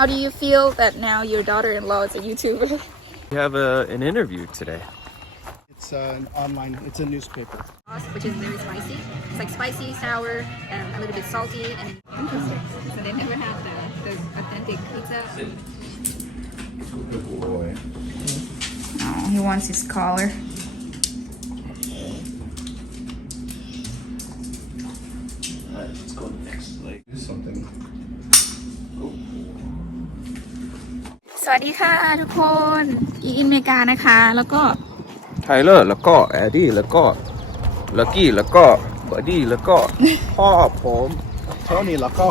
How do you feel that now your daughter-in-law is a YouTuber? We have an interview today. It's an online, it's a newspaper. Sauce, which is very spicy. It's like spicy, sour, and a little bit salty and interesting. So they never have the authentic pizza. Good boy. Oh, he wants his collar. Alright, let's go next. Like, do something. สวัสดีค่ะทุกคนอีอินเมกานะคะแล้วก็ ไทเลอร์แล้วก็แอดดี้แล้วก็ลักกี้แล้วก็บัดดี้แล้วก็พ่อผม Tony, let's go.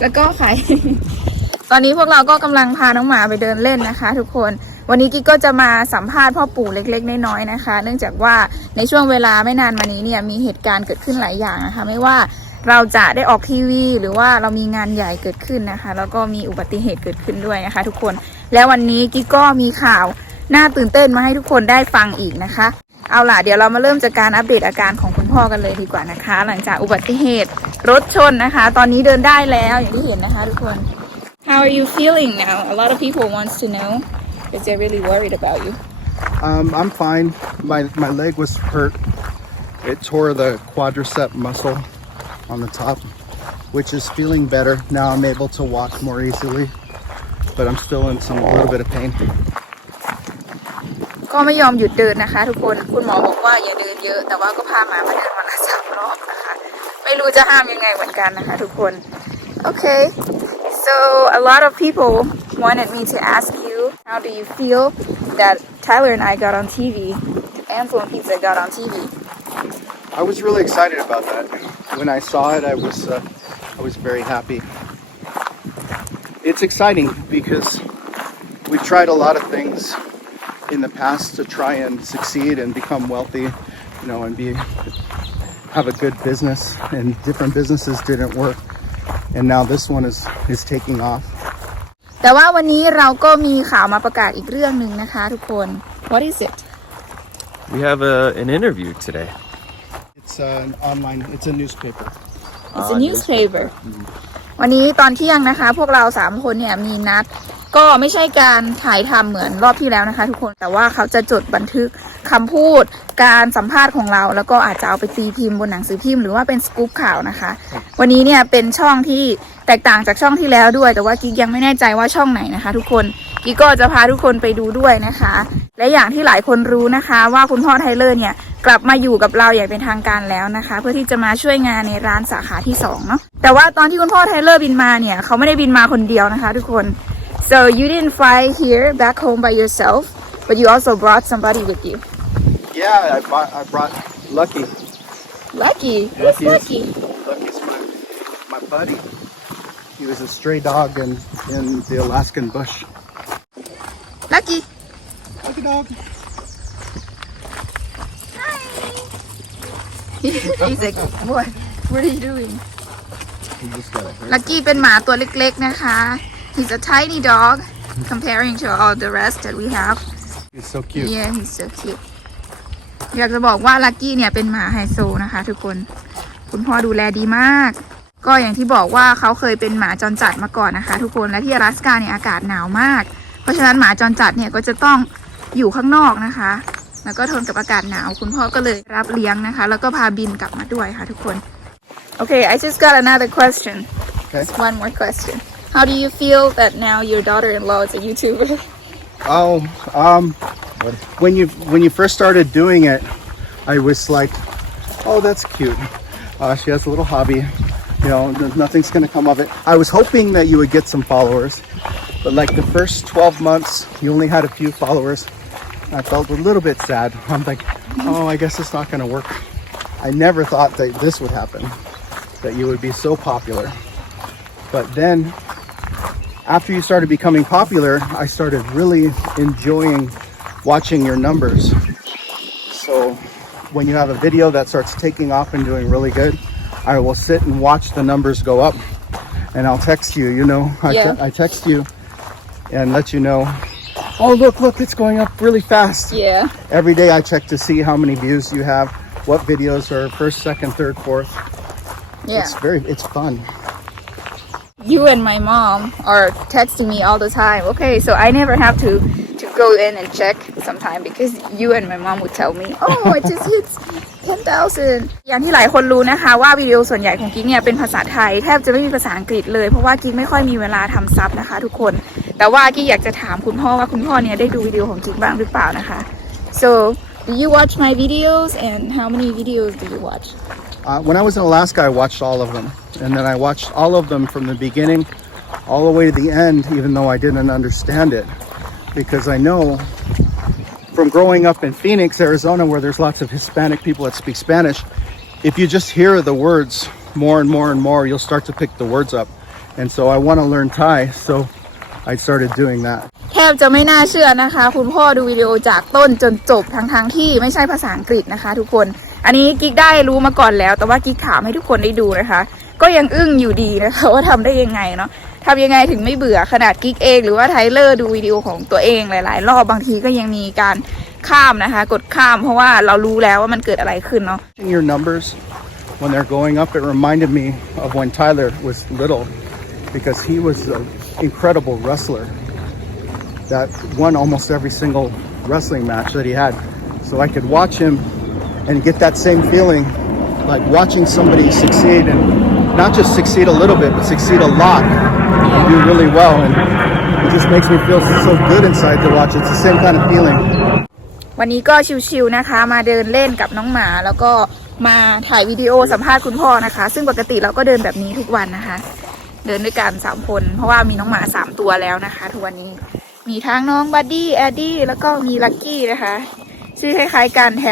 แล้วก็ใคร ตอนนี้พวกเราก็กำลังพาน้องหมาไปเดินเล่นนะคะทุกคนวันนี้กิ๊กก็จะมาสัมภาษณ์พ่อปู่เล็กๆน้อยๆนะคะเนื่องจากว่าในช่วงเวลาไม่นานมานี้เนี่ยมีเหตุการณ์เกิดขึ้นหลายอย่างนะคะไม่ว่าเราจะได้ออกทีวีหรือว่าเรามีงานใหญ่เกิดขึ้นนะคะแล้วก็มีอุบัติเหตุเกิดขึ้นด้วยนะคะทุกคนแล้ววันนี้กิ๊กก็มีข่าวน่าตื่นเต้นมาให้ทุกคนได้ฟังอีกนะคะเอาล่ะเดี๋ยวเรามาเริ่มจากการอัปเดตอาการของคุณพ่อกันเลยดีกว่านะคะหลังจากอุบัติเหตุรถชนนะคะตอนนี้เดินได้แล้วอย่างที่เห็นนะคะทุกคน How are you feeling now? A lot of people wants to know because they're really worried about you. I'm fine. My leg was hurt. It tore the quadricep muscle on the top, which is feeling better. Now I'm able to walk more easily, but I'm still in a little bit of pain. ก็ไม่ยอมหยุดเดินนะคะทุกคนคุณหมอบอกว่าอย่าเดินเยอะแต่ว่าก็พาหมามาเดินวันละ3 รอบนะคะไม่รู้จะห้ามยังไงเหมือนกันนะคะทุกคน Okay, so a lot of people wanted me to ask you how do you feel that Tyler and I got on TV and Pizza got on TV. I was really excited about that. When I saw it, I was very happy. It's exciting because we tried a lot of things in the past to try and succeed and become wealthy, you know, and have a good business. And different businesses didn't work, and now this one is taking off. แต่ว่าวันนี้เราก็มีข่าวมาประกาศอีกเรื่องหนึ่งนะคะทุกคน What is it? We have an interview today. It's an online, it's a newspaper. It's a newspaper. วันนี้ตอนเที่ยงนะคะพวกเรา3 คนเนี่ยมีนัดก็ไม่ใช่การถ่ายทำเหมือนรอบที่แล้วนะคะทุกคนแต่ว่าเขาจะจดบันทึกคำพูดการสัมภาษณ์ของเราแล้วก็อาจจะเอาไปตีพิมพ์บนหนังสือพิมพ์หรือว่าเป็นสกู๊ปข่าวนะคะวันนี้เนี่ยเป็นช่องที่แตกต่างจากช่องที่แล้วด้วยแต่ว่ากิ๊กยังไม่แน่ใจว่าช่องไหนนะคะทุกคนกิ๊กก็จะพาทุกคนไปดูด้วยนะคะและอย่างที่หลายคนรู้นะคะว่าคุณพ่อไทเลอร์เนี่ยกลับมาอยู่กับเราอย่างเป็นทางการแล้วนะคะเพื่อที่จะมาช่วยงานในร้านสาขาที่2เนาะแต่ว่าตอนที่คุณพ่อไทเลอร์บินมาเนี่ยเขาไม่ได้บินมาคนเดียวนะคะทุกคน So you didn't fly here back home by yourself but you also brought somebody with you. Yeah, I brought Lucky. Lucky? Who's Lucky? Lucky's my buddy. He was a stray dog in the Alaskan bush. Lucky. Lucky dog. Hi. He's like, what are you doing? He just got a hair. Lucky เป็นหมาตัวเล็กๆนะคะ He's a tiny dog comparing to all the rest that we have. He's so cute. Yeah, he's so cute. อยากจะบอกว่าลักกี้เนี่ยเป็นหมาไฮโซนะคะทุกคนคุณพ่อดูแลดีมากก็อย่างที่บอกว่าเขาเคยเป็นหมาจรจัดมาก่อนนะคะทุกคนและที่อลาสก้าเนี่ยอากาศหนาวมากเพราะฉะนั้นหมาจรจัดเนี่ยก็จะต้องอยู่ข้างนอกนะคะแล้วก็ทนกับอากาศหนาวคุณพ่อก็เลยรับเลี้ยงนะคะแล้วก็พาบินกลับมาด้วยค่ะทุกคน Okay, I just got another question. Okay. Just one more question. How do you feel that now your daughter-in-law is a YouTuber? Oh, when you first started doing it, I was like, oh, that's cute. She has a little hobby. You know, nothing's gonna come of it. I was hoping that you would get some followers, but like the first 12 months, you only had a few followers. I felt a little bit sad. I'm like, oh, I guess it's not gonna work. I never thought that this would happen, that you would be so popular. But then, after you started becoming popular, I started really enjoying watching your numbers. So when you have a video that starts taking off and doing really good, I will sit and watch the numbers go up, and I'll text you, you know, I text you and let you know, oh, look, it's going up really fast. Yeah. Every day I check to see how many views you have, what videos are first, second, third, fourth. Yeah. It's fun. You and my mom are texting me all the time. Okay, so I never have to go in and check sometime because you and my mom would tell me, oh, it just hits 10,000 อย่างที่หลายคนรู้นะคะว่าวิดีโอส่วนใหญ่ของกิ๊กเนี่ยเป็นภาษาไทยแทบจะไม่มีภาษาอังกฤษเลยเพราะว่ากิ๊กไม่ค่อยมีเวลาทำซับนะคะทุกคนแต่ว่ากิ๊กอยากจะถามคุณพ่อว่าคุณพ่อเนี่ยได้ดูวิดีโอของกิ๊กบ้างหรือเปล่านะคะ so do you watch my videos and how many videos do you watch When I was in Alaska, I watched all of them. And then I watched all of them from the beginning all the way to the end, even though I didn't understand it. Because I know from growing up in Phoenix, Arizona, where there's lots of Hispanic people that speak Spanish, if you just hear the words more and more and more, you'll start to pick the words up. And so I want to learn Thai, so I started doing that. แทบจะไม่น่าเชื่อนะคะคุณพ่อดูวิดีโอจากต้นจนจบทั้งที่ไม่ใช่ภาษาอังกฤษนะคะทุกคนอันนี้กิ๊กได้รู้มาก่อนแล้วแต่ว่ากิ๊กถามให้ทุกคนได้ดูนะคะก็ยังอึ้งอยู่ดีนะคะว่าทำได้ยังไงเนาะทำยังไงถึงไม่เบื่อขนาดกิ๊กเองหรือว่าไทเลอร์ดูวิดีโอของตัวเองหลายๆรอบบางทีก็ยังมีการข้ามนะคะกดข้ามเพราะว่าเรารู้แล้วว่ามันเกิดอะไรขึ้นเนาะ Your numbers when they're going up, it reminded me of when Tyler was little because he was an incredible wrestler that won almost every single wrestling match that he had. So I could watch him and get that same feeling like watching somebody succeed and not just succeed a little bit but succeed a lot and do really well and it just makes me feel so good inside to watch. It's the same kind of feeling. วันนี้ก็ชิวๆนะคะมาเดินเล่นกับน้องหมาแล้วก็มาถ่ายวิดีโอสัมภาษณ์คุณพ่อนะคะซึ่งปกติเราก็เดินแบบนี้ทุกวันนะคะเดินด้วยกัน3คนเพราะว่ามีน้องหมา3ตัวแล้วนะคะทุกวันนี้มีทั้งน้องบัดดี้แอดดี้แล้วก็มีลักกี้นะคะชื่อคล้ายๆกันแถ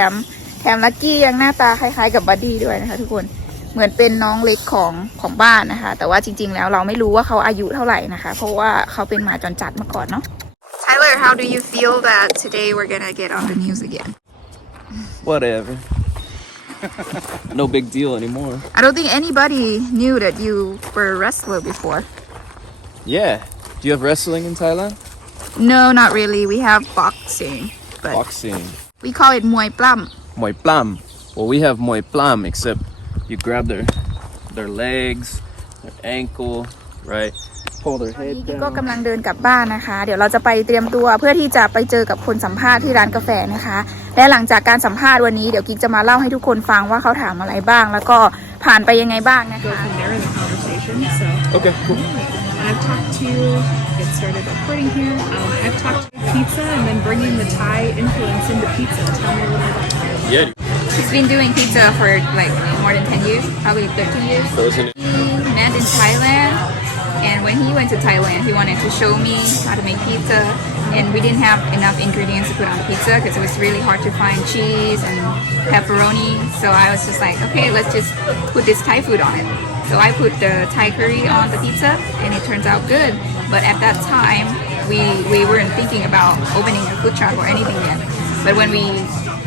มลักกี้ยังหน้าตาคล้ายๆกับบัดดี้ด้วยนะคะทุกคนเหมือนเป็นน้องเล็กของบ้านนะคะแต่ว่าจริงๆแล้วเราไม่รู้ว่าเขาอายุเท่าไหร่นะคะเพราะว่าเขาเป็นหมาจรจัดมาก่อนเนาะ Tyler how do you feel that today we're gonna get on the news again Whatever. No big deal anymore. I don't think anybody knew that you were a wrestler before Yeah. Do you have wrestling in Thailand? No not really we have boxing but Boxing. we call it Muay Plam Muay Plam. Well, we have Muay Plam, except you grab their legs, their ankle, right? Pull their ตอน head นี้กิ๊กก็ down. กำลังเดินกลับบ้านนะคะเดี๋ยวเราจะไปเตรียมตัวเพื่อที่จะไปเจอกับคนสัมภาษณ์ที่ร้านกาแฟนะคะและหลังจากการสัมภาษณ์วันนี้เดี๋ยวกิ๊กจะมาเล่าให้ทุกคนฟังว่าเขาถามอะไรบ้างแล้วก็ผ่านไปยังไงบ้างนะคะ Go from there in the conversation. So Okay, cool. I've talked to get started recording here. I've talked to pizza and then bringing the Thai influence into pizza. Tell me a little about that. Yeah. He's been doing pizza for like more than 10 years probably 13 years Frozen. He met in Thailand and when he went to Thailand he wanted to show me how to make pizza and we didn't have enough ingredients to put on the pizza because it was really hard to find cheese and pepperoni so I was just like okay let's just put this Thai food on it so I put the Thai curry on the pizza and it turns out good but at that time we weren't thinking about opening a food truck or anything yet but when we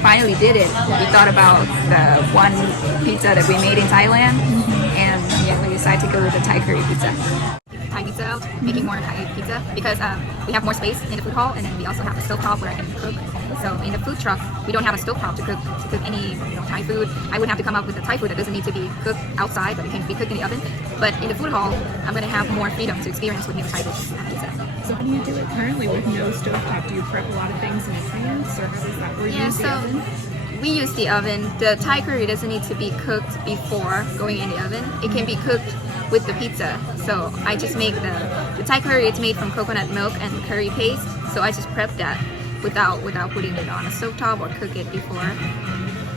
finally did it we thought about the one pizza that we made in Thailand and yeah we decided to go with the Thai curry pizza Thai pizza out, making more Thai pizza because we have more space in the food hall and then we also have a stovetop where I can cook. So in the food truck, we don't have a stovetop to cook any Thai food. I would have to come up with a Thai food that doesn't need to be cooked outside but it can be cooked in the oven. But in the food hall, I'm going to have more freedom to experience with new Thai pizza. So how do you do it currently with no stovetop? Do you prep a lot of things in advance or how does that work? Yeah, so we use the oven. The Thai curry doesn't need to be cooked before going in the oven. It can be cooked with the pizza. So I just make the Thai curry. It's made from coconut milk and curry paste. So I just prep that without putting it on a stovetop or cook it before.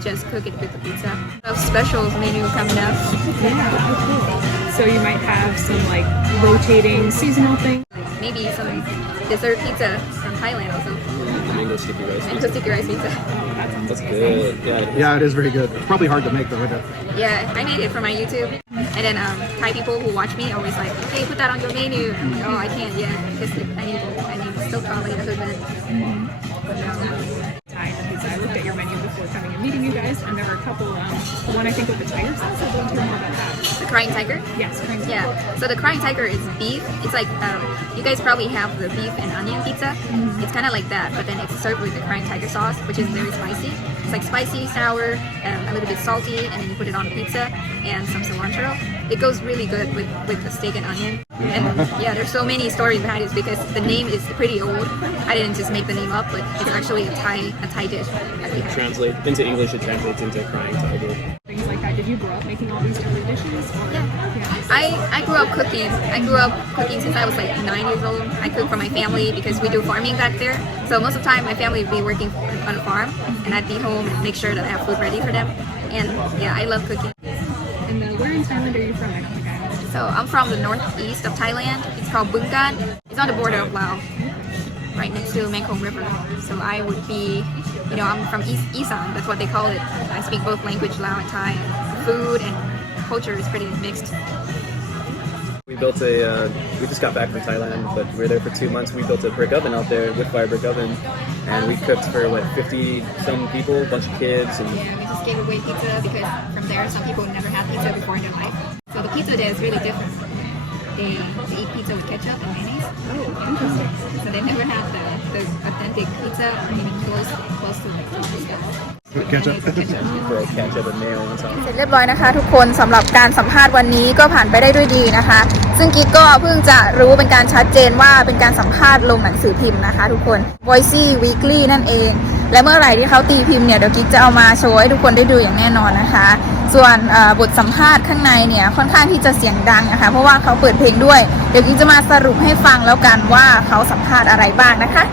Just cook it with the pizza. A special menu coming up. Yeah, oh cool. So you might have some like rotating seasonal things. Maybe some dessert pizza from Thailand also. Mango sticky rice. Mango sticky rice pizza. That's good. Yeah. Yeah, it is very good. It's probably hard to make though, isn't it? Yeah, I made it for my YouTube. And then Thai people who watch me always like, hey, put that on your menu. I'm like, oh, I can't yet because I need still probably a little bit. Thai pizza. I looked at your menu before coming and meeting you guys and there were a couple, one I think with the tiger sauce. I'd love to hear more about that. The crying tiger? Yes, crying tiger. Yeah. So the crying tiger is beef. It's like you guys probably have the beef and onion pizza. It's kind of like that, but then it's served with the crying tiger sauce, which is very spicy. It's like spicy, sour, a little bit salty, and then you put it on the pizza and some cilantro. it goes really good with the steak and onion. And yeah, there's so many stories behind it because the name is pretty old. I didn't just make the name up, but it's actually a Thai dish. It translates into English. It translates into crying tiger. Things like that. Did you grow up making all these different dishes? Or, yeah. I grew up cooking. I grew up cooking since I was like 9 years old. I cook for my family because we do farming back there. So most of the time, my family would be working on a farm, and I'd be home and make sure that I have food ready for them. And yeah, I love cooking. And where in Thailand are you from? So I'm from the northeast of Thailand. It's called Bunkan. It's on the border of Laos, right next to Mekong River. So I would be, I'm from Isan. That's what they call it. I speak both language, Lao and Thai. Food and culture is pretty mixed. We just got back from Thailand, but we were there for 2 months. We built a brick oven out there, wood fire brick oven, and we cooked for 50 some people, a bunch of kids. And yeah, we just gave away pizza because from there some people never had pizza before in their life. So the pizza there is really different. They eat pizza with ketchup and mayonnaise. Oh, interesting. So they never had the authentic pizza, meaning close to Ketchup. throw ketchup and mayo on top. เสร็จเรียบร้อยนะคะทุกคนสำหรับการสัมภาษณ์วันนี้ก็ผ่านไปได้ด้วยดีนะคะ ซึ่งกิ๊กก็เพิ่งจะรู้เป็นการชัดเจนว่าเป็นการสัมภาษณ์ลงหนังสือพิมพ์นะคะทุกคน Voicy Weekly นั่นเองและเมื่อไหร่ที่เขาตีพิมพ์เนี่ยเดี๋ยวกิ๊กจะเอามาโชว์ให้ทุกคนได้ดูอย่างแน่นอนนะคะ ส่วนบทสัมภาษณ์ข้างในเนี่ยค่อนข้างที่จะเสียงดังนะคะเพราะว่าเขาเปิดเพลงด้วยเดี๋ยวกิ๊กจะมาสรุปให้ฟังแล้วกันว่าเขาสัมภาษณ์อะไรบ้างนะคะ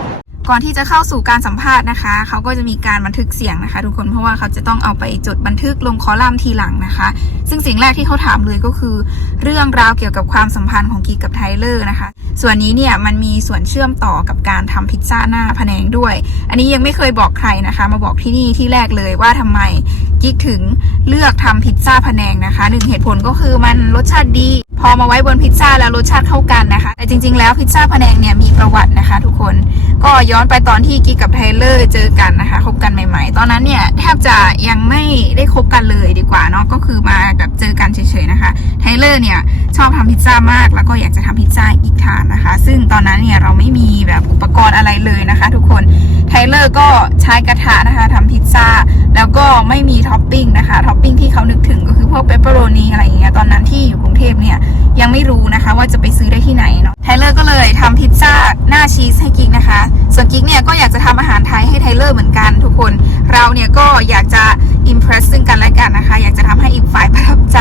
ก่อนที่จะเข้าสู่การสัมภาษณ์นะคะเขาก็จะมีการบันทึกเสียงนะคะทุกคนเพราะว่าเขาจะต้องเอาไปจดบันทึกลงคอลัมน์ทีหลังนะคะซึ่งสิ่งแรกที่เขาถามเลยก็คือเรื่องราวเกี่ยวกับความสัมพันธ์ของกิ๊กกับไทเลอร์นะคะส่วนนี้เนี่ยมันมีส่วนเชื่อมต่อกับการทำพิซซ่าหน้าพะแนงด้วยอันนี้ยังไม่เคยบอกใครนะคะมาบอกที่นี่ที่แรกเลยว่าทำไมกิ๊กถึงเลือกทำพิซซ่าพะแนงนะคะหนึ่งเหตุผลก็คือมันรสชาติดีพอมาไว้บนพิซซ่าแล้วรสชาติเข้ากันนะคะแต่จริงๆแล้วพิซซ่าพะแนงเนี่ยมีประวัตินะคะทุกคนก็ย้อนไปตอนที่กิ๊กกับไทเลอร์เจอกันนะคะคบกันใหม่ๆตอนนั้นเนี่ยแทบจะยังไม่ได้คบกันเลยดีกว่าเนาะก็คือมาแบบเจอกันเฉยๆนะคะไทเลอร์เนี่ยชอบทำพิซซ่ามากแล้วก็อยากจะทำพิซซ่าอีกทานนะคะซึ่งตอนนั้นเนี่ยเราไม่มีแบบอุปกรณ์อะไรเลยนะคะทุกคนไทเลอร์ก็ใช้กระทะนะคะทำพิซซ่าแล้วก็ไม่มีท็อปปิ้งนะคะท็อปปิ้งที่เขานึกถึงก็คือพวกเปปเปอโรนีอะไรอย่างเงี้ยตอนนั้นที่อยู่กรุงเทพเนี่ยยังไม่รู้นะคะว่าจะไปซื้อได้ที่ไหนเนาะไทเลอร์ก็เลยทำพิซซ่าหน้าชีสให้กิ๊กนะคะส่วนกิ๊กเนี่ยก็อยากจะทำอาหารไทยให้ไทเลอร์เหมือนกันทุกคนเราเนี่ยก็อยากจะอิมเพรสซึ่งกันและกันนะคะอยากจะทำให้อีกฝ่ายประทับใจ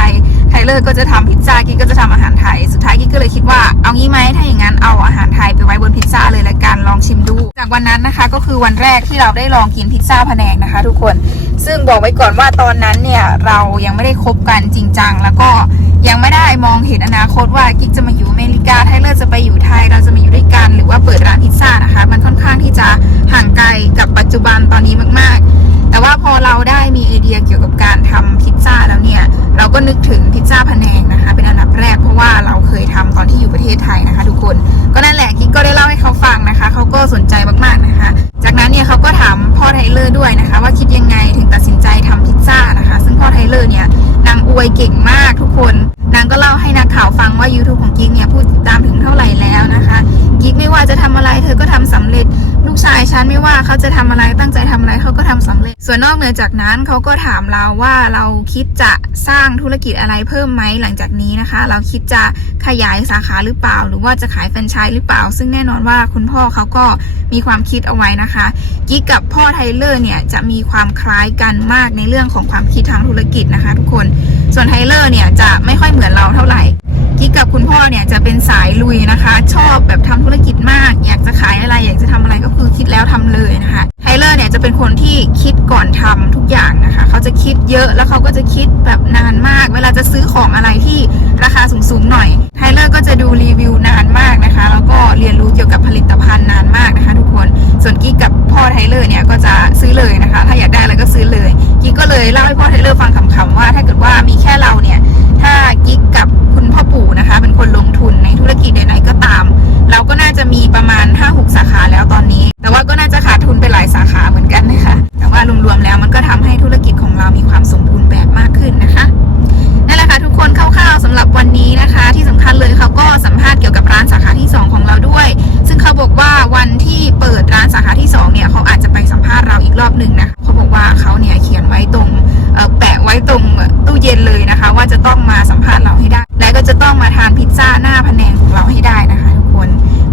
ไทเลอร์ก็จะทำพิซซ่ากิ๊กก็จะทำอาหารไทยสุดท้ายกิ๊กก็เลยคิดว่าเอางี้ไหมถ้าอย่างนั้นเอาอาหารไทยไปไว้บนพิซซ่าเลยละกันลองชิมดูจากวันนั้นนะคะก็คือวันแรกที่เราได้ลองกินพิซซ่าพะแนงนะคะทุกคนซึ่งบอกไว้ก่อนว่าตอนนั้นเนี่ยเรายังไม่ได้คบกันจริงจังแล้วก็ยังไม่ได้มองเห็นอนาคตว่ากิ๊กจะมาอยู่อเมริกาไทเลอร์จะไปอยู่ไทยเราจะมาอยู่ด้วยกันหรือว่าเปิดร้านพิซซ่านะคะมันค่อนข้างที่จะห่างไกลกับปัจจุบันตอนนี้มากๆแต่ว่าพอเราได้มีไอเดียเกี่ยวกับการทำพิซซ่าแล้วเนี่ยเราก็นึกถึงพิซซ่าพะแนงนะคะเป็นอันดับแรกเพราะว่าเราเคยทำตอนที่อยู่ประเทศไทยนะคะทุกคนก็นั่นแหละกิ๊กก็ได้เล่าให้เขาฟังนะคะเขาก็สนใจมากๆนะคะจากนั้นเนี่ยเขาก็ถามพ่อไทเลอร์ด้วยนะคะว่าคิดยังไงถึงตัดสินใจทำพิซซ่านะคะซึ่งพ่อไทเลอร์เนี่ยนางอวยเก่งมากทุกคนนางก็เล่าให้นักข่าวฟังว่า YouTube ของกิ๊กเนี่ยผู้ติดตามถึงเท่าไหร่แล้วนะคะกิ๊กไม่ว่าจะทำอะไรเธอก็ทำสำเร็จลูกชายฉันไม่ว่าเขาจะทำอะไรตั้งใจทำอะไรเขาก็ทำสำเร็จส่วนนอกเหนือจากนั้นเขาก็ถามเราว่าเราคิดจะสร้างธุรกิจอะไรเพิ่มไหมหลังจากนี้นะคะเราคิดจะขยายสาขาหรือเปล่าหรือว่าจะขายแฟรนไชส์หรือเปล่าซึ่งแน่นอนว่าคุณพ่อเขาก็มีความคิดเอาไว้นะคะกิ๊กกับพ่อไทเลอร์เนี่ยจะมีความคล้ายกันมากในเรื่องของความคิดทางธุรกิจนะคะทุกคนส่วนไทเลอร์เนี่ยจะไม่ค่อยเหมือนเราเท่าไหร่กิ๊กกับคุณพ่อเนี่ยจะเป็นสายลุยนะคะชอบแบบทำธุรกิจมากอยากจะขายอะไรอยากจะทำอะไรก็คือคิดแล้วทำเลยนะคะไทเลอร์เนี่ยจะเป็นคนที่คิดก่อนทำทุกอย่างนะคะเขาจะคิดเยอะแล้วเขาก็จะคิดแบบนานมากเวลาจะซื้อของอะไรที่ราคาสูงๆหน่อยไทเลอร์ก็จะดูรีวิวนานมากนะคะแล้วก็เรียนรู้เกี่ยวกับผลิตภัณฑ์นานมากนะคะทุกคนส่วนกิ๊กกับพ่อไทเลอร์เนี่ยก็จะซื้อเลยนะคะถ้าอยากได้อะไรก็ซื้อเลยกิ๊กก็เลยเล่าให้พ่อไทเลอร์ฟังขำๆว่าถ้าเกิดว่ามีแค่เราเนี่ยถ้ากิ๊กกับคุณพ่อปู่นะคะเป็นคนลงทุนในธุรกิจใดๆก็ตามเราก็น่าจะมีประมาณ 5-6 สาขาแล้วตอนนี้แต่ว่าก็น่าจะขาดทุนไปหลายสาขาเหมือนกันนะคะแต่ว่ารวมๆแล้วมันก็ทำให้ธุรกิจของเรามีความสมบูรณ์แบบมากขึ้นนะคะนั่นแหละค่ะทุกคนคร่าวๆสำหรับวันนี้นะคะที่สำคัญเลยเขาก็สัมภาษณ์เกี่ยวกับ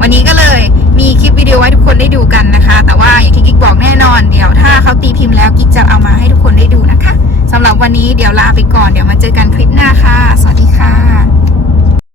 วันนี้ก็เลยมีคลิปวิดีโอให้ทุกคนได้ดูกันนะคะ แต่ว่าอย่างที่กิ๊กบอกแน่นอนเดี๋ยวถ้าเขาตีพิมพ์แล้วกิ๊กจะเอามาให้ทุกคนได้ดูนะคะสำหรับวันนี้เดี๋ยวลาไปก่อนเดี๋ยวมาเจอกันคลิปหน้าค่ะสวัสดีค่ะ